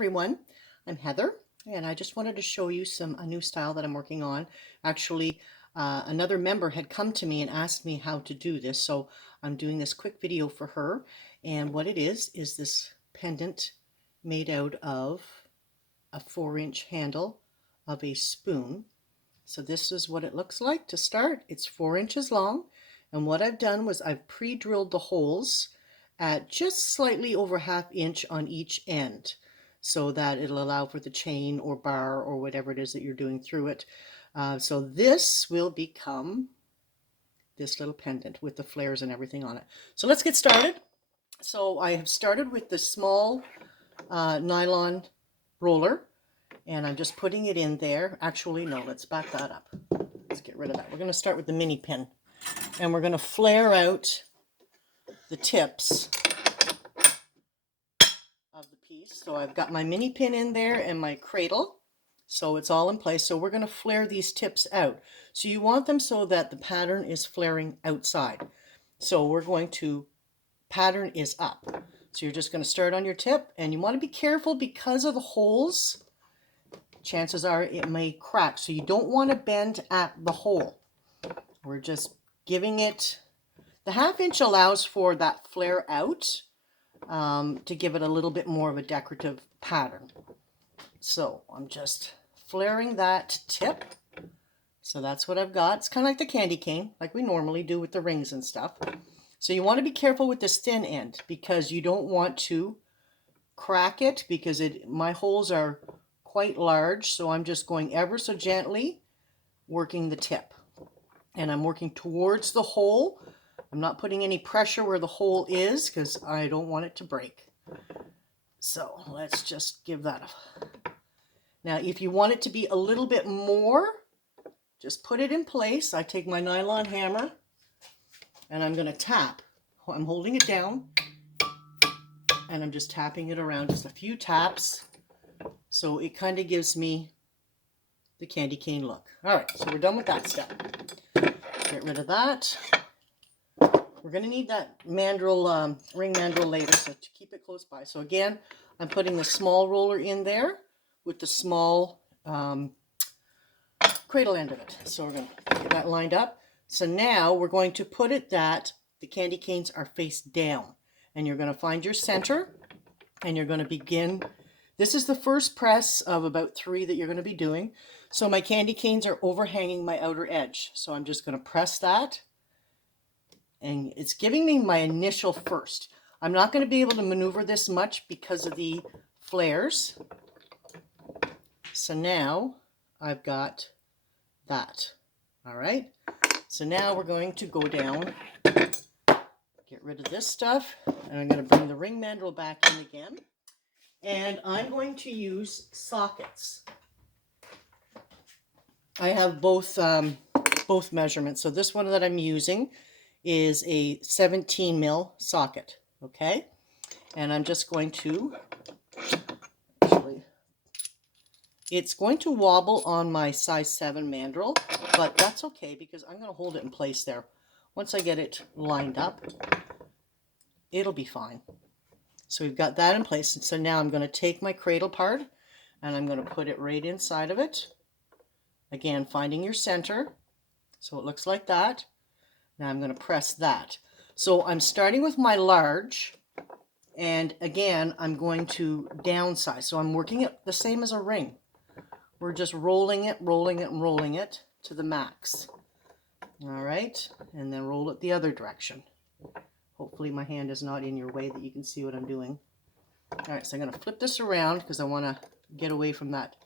Everyone, I'm Heather, and I just wanted to show you a new style that I'm working on. Actually, another member had come to me and asked me how to do this, so I'm doing this quick video for her. And what it is this pendant made out of a 4-inch handle of a spoon. So this is what it looks like to start. It's 4 inches long, and what I've done was I've pre-drilled the holes at just slightly over 1/2 inch on each end, so that it'll allow for the chain or bar or whatever it is that you're doing through it. So this will become this little pendant with the flares and everything on it. So let's get started. So I have started with the small nylon roller, and I'm just putting it in there. Actually, no, let's back that up. Let's get rid of that. We're going to start with the mini pin, and we're going to flare out the tips of the piece. So I've got my mini pin in there and my cradle, so it's all in place. So we're going to flare these tips out. So you want them so that the pattern is flaring outside. So we're going to, pattern is up. So you're just going to start on your tip, and you want to be careful because of the holes. Chances are it may crack, so you don't want to bend at the hole. We're just giving it, the 1/2 inch allows for that flare out, to give it a little bit more of a decorative pattern. So I'm just flaring that tip. So that's what I've got. It's kind of like the candy cane, like we normally do with the rings and stuff. So you want to be careful with this thin end because you don't want to crack it, because my holes are quite large. So I'm just going ever so gently working the tip, and I'm working towards the hole. I'm not putting any pressure where the hole is because I don't want it to break. So let's just give that a... Now, if you want it to be a little bit more, just put it in place. I take my nylon hammer and I'm going to tap. I'm holding it down and I'm just tapping it around, just a few taps. So it kind of gives me the candy cane look. All right, so we're done with that step. Get rid of that. We're going to need that mandrel, ring mandrel later, so to keep it close by. So again, I'm putting the small roller in there with the small cradle end of it. So we're going to get that lined up. So now we're going to put it that the candy canes are face down. And you're going to find your center, and you're going to begin. This is the first press of about 3 that you're going to be doing. So my candy canes are overhanging my outer edge. So I'm just going to press that. And it's giving me my initial first. I'm not going to be able to maneuver this much because of the flares. So now I've got that. All right. So now we're going to go down, get rid of this stuff, and I'm going to bring the ring mandrel back in again. And I'm going to use sockets. I have both measurements. So this one that I'm using is a 17 mil socket, okay? And I'm just going to, actually, it's going to wobble on my size 7 mandrel, but that's okay because I'm going to hold it in place there. Once I get it lined up, it'll be fine. So we've got that in place. And so now I'm going to take my cradle part and I'm going to put it right inside of it. Again, finding your center. So it looks like that. Now I'm going to press that. So I'm starting with my large, and again, I'm going to downsize. So I'm working it the same as a ring. We're just rolling it, rolling it, and rolling it to the max. All right, and then roll it the other direction. Hopefully my hand is not in your way that you can see what I'm doing. All right, so I'm going to flip this around because I want to get away from that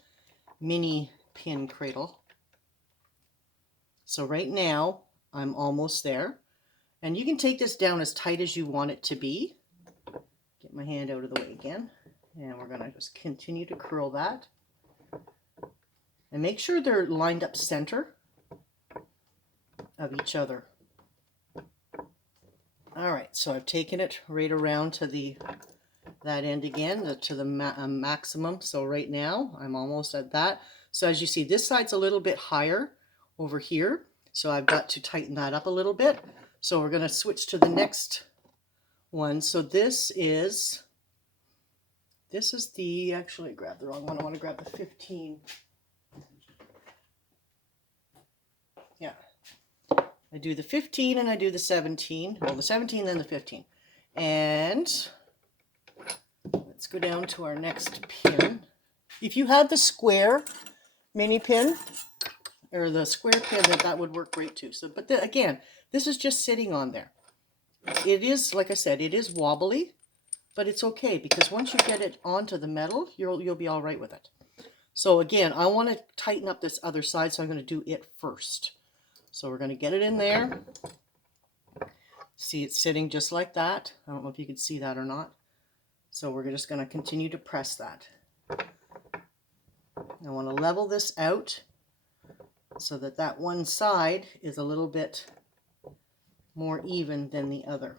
mini pin cradle. So right now, I'm almost there. And you can take this down as tight as you want it to be. Get my hand out of the way again. And we're going to just continue to curl that. And make sure they're lined up center of each other. All right, so I've taken it right around to that end again, to the maximum. So right now, I'm almost at that. So as you see, this side's a little bit higher over here. So I've got to tighten that up a little bit. So we're going to switch to the next one. So this This is the, actually I grabbed the wrong one. I want to grab the 15. Yeah. I do the 15 and I do the 17. Well, the 17 then the 15. And let's go down to our next pin. If you had the square mini pin or the square pin, that would work great too. So, but again, this is just sitting on there. It is, like I said, it is wobbly, but it's okay because once you get it onto the metal, you'll be all right with it. So again, I want to tighten up this other side, so I'm going to do it first. So we're going to get it in there. See, it's sitting just like that. I don't know if you can see that or not. So we're just going to continue to press that. I want to level this out so that that one side is a little bit more even than the other.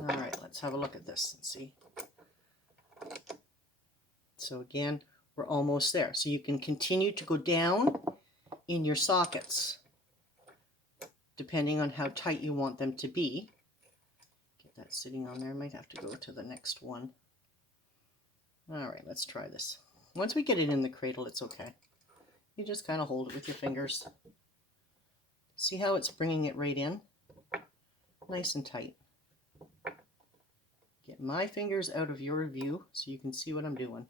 All right, let's have a look at this and see. So again, we're almost there. So you can continue to go down in your sockets depending on how tight you want them to be. Get that sitting on there. I might have to go to the next one. All right, let's try this. Once we get it in the cradle, it's okay. You just kind of hold it with your fingers. See how it's bringing it right in? Nice and tight. Get my fingers out of your view so you can see what I'm doing.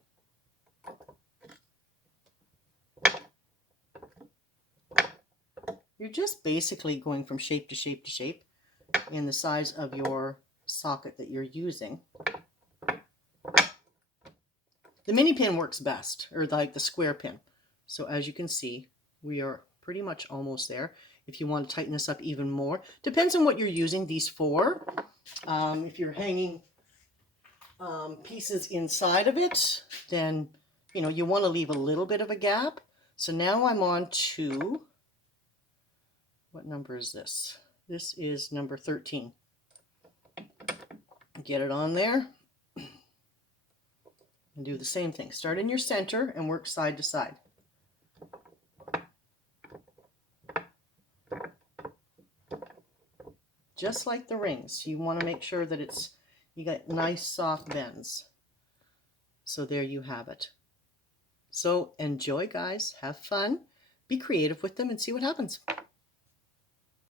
You're just basically going from shape to shape to shape in the size of your socket that you're using. The mini pin works best, or like the square pin. So as you can see, we are pretty much almost there. If you want to tighten this up even more, depends on what you're using these for. If you're hanging pieces inside of it, then you want to leave a little bit of a gap. So now I'm on to, what number is this? This is number 13. Get it on there and do the same thing. Start in your center and work side to side. Just like the rings, you want to make sure that you got nice soft bends. So there you have it. So enjoy, guys. Have fun. Be creative with them and see what happens.